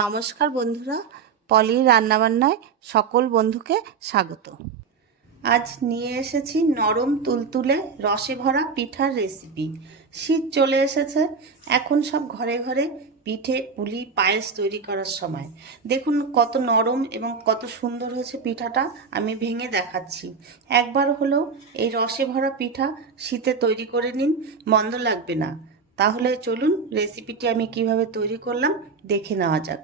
নমস্কার বন্ধুরা, পলির রান্নাবান্নায় সকল বন্ধুকে স্বাগত। আজ নিয়ে এসেছি নরম তুলতুলে রসে ভরা পিঠার রেসিপি। শীত চলে এসেছে, এখন সব ঘরে ঘরে পিঠে পুলি পায়েস তৈরি করার সময়। দেখুন কত নরম এবং কত সুন্দর হয়েছে পিঠাটা। আমি ভেঙে দেখাচ্ছি। একবার হলেও এই রসে ভরা পিঠা শীতে তৈরি করে নিন, মন্দ লাগবে না। তাহলে চলুন রেসিপিটি আমি কিভাবে তৈরি করলাম দেখে নেওয়া যাক।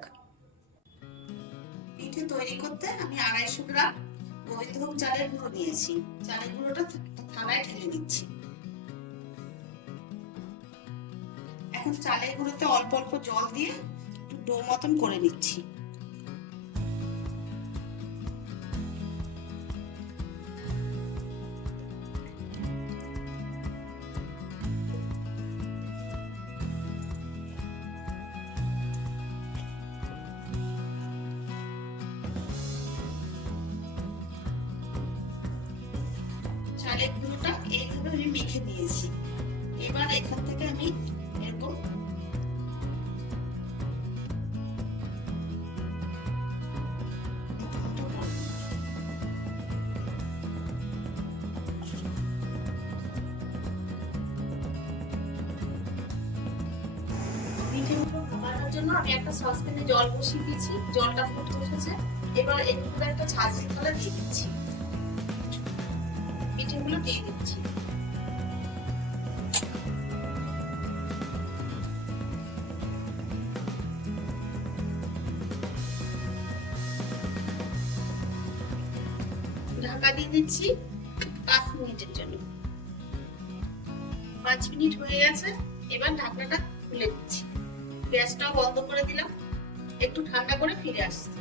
পিঠে তৈরি করতে আমি 250 গ্রাম গোবিন্দভোগ চালের গুঁড়ো নিয়েছি। চালের গুঁড়োটা থালায় ঢেলে দিচ্ছি। এখন চালের গুঁড়োতে অল্প অল্প জল দিয়ে একটু ডো মতন করে নিচ্ছি। চালের গুঁড়োটা এইভাবে আমি মেখে নিয়েছি। এবার এখান থেকে আমি এরকম পিঠেগুলো ভাপানোর জন্য আমি একটা সসপ্যানে জল বসিয়ে দিয়েছি। জলটা ফুটে উঠেছে। এবার এর উপরে একটা ছাঁচের থালা দিয়ে দিচ্ছি। পিঠেগুলো দিয়ে দিচ্ছি। ঢাকা দিয়ে দিচ্ছি 5 মিনিটের জন্য। 5 মিনিট হয়ে গেছে। এবার ঢাকনাটা খুলে দিচ্ছি। গ্যাসটাও বন্ধ করে দিলাম। একটু ঠান্ডা করে ফিরে আসছি।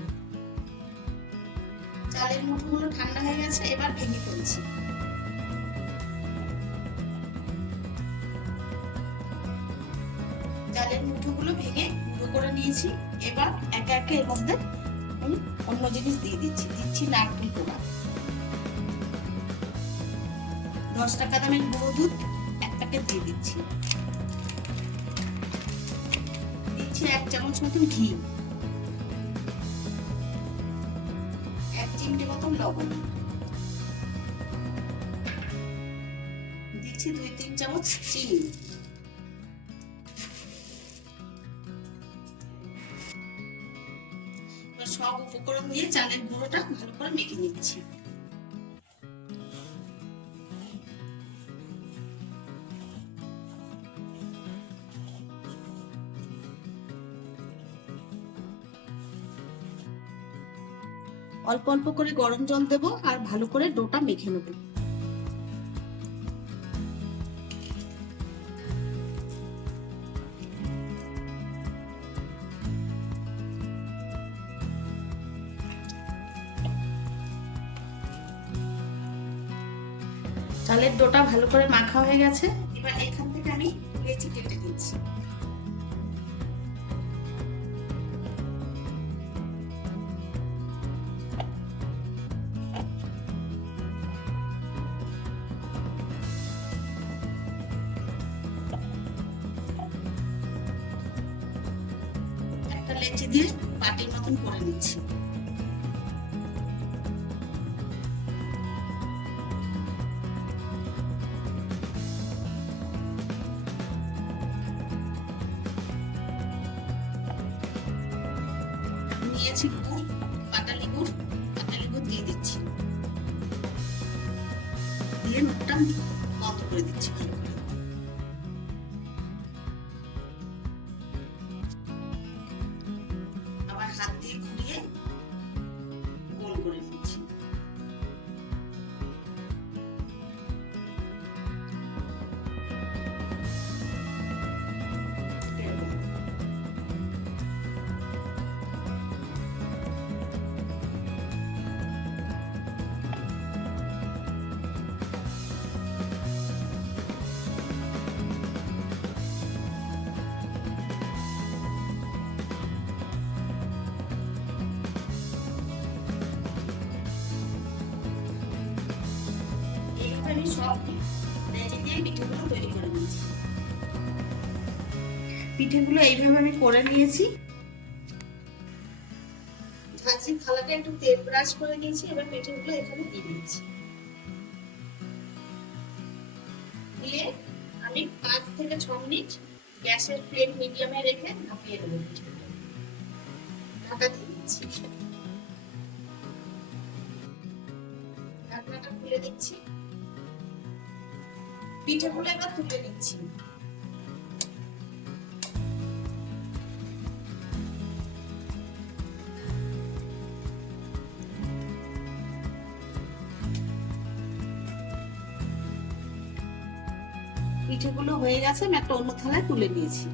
চালের মুঠোগুলো ঠান্ডা হয়ে গেছে। এবার ভেঙে ফেলছি। চালের মুঠোগুলো ভেঙে গুঁড়ো করে নিয়েছি। এবার একে একে এর মধ্যে আমি অন্য জিনিস দিয়ে দিচ্ছি নারকেল কোড়া। 10 টাকা দামের গুঁড়ো দুধ 1 প্যাকেট দিয়ে দিচ্ছি। 1 চামচ মতন ঘি, 1 চিমটে মতন লবণ দিচ্ছি। 2-3 চামচ চিনি। সব উপকরণ দিয়ে চালের গুঁড়োটা ভালো করে মেখে নিচ্ছি। অল্প অল্প করে গরম জল দেব আর ভালো করে ডোটা মেখে নেব। চালের ডোটা ভালো করে মাখা হয়ে গেছে। এবার এখান থেকে আমি লেচি কেটে দিচ্ছি। একটা লেচি দিয়ে বাটির মতন করে নিচ্ছি। নিয়েছি গুড়, পাটালি গুড় দিয়ে দিচ্ছি। দিয়ে মুখটা বন্ধ করে দিচ্ছি ভালো করে। আবার হাত দিয়ে ঘুরিয়ে গোল করে দিচ্ছি। আমি সব লেচি দিয়ে পিঠেগুলো তৈরি করে নিয়েছি। পিঠেগুলো এইভাবে আমি করে নিয়েছি। ভাজি থালাটা একটু তেল ব্রাশ করে নিয়েছি, এবার পিঠেগুলো এখানে দিয়ে দিচ্ছি। দিয়ে আমি 5 থেকে 6 মিনিট গ্যাসের ফ্লেম মিডিয়ামে রেখে নামিয়ে দেবো পিঠেগুলো। ঢাকা দিয়ে দিচ্ছি। ঢাকনাটা খুলে দিচ্ছি। পিঠেগুলো এবার তুলে নিচ্ছি। পিঠেগুলো হয়ে গেছে, আমি একটা অন্য থালায় তুলে নিয়েছি।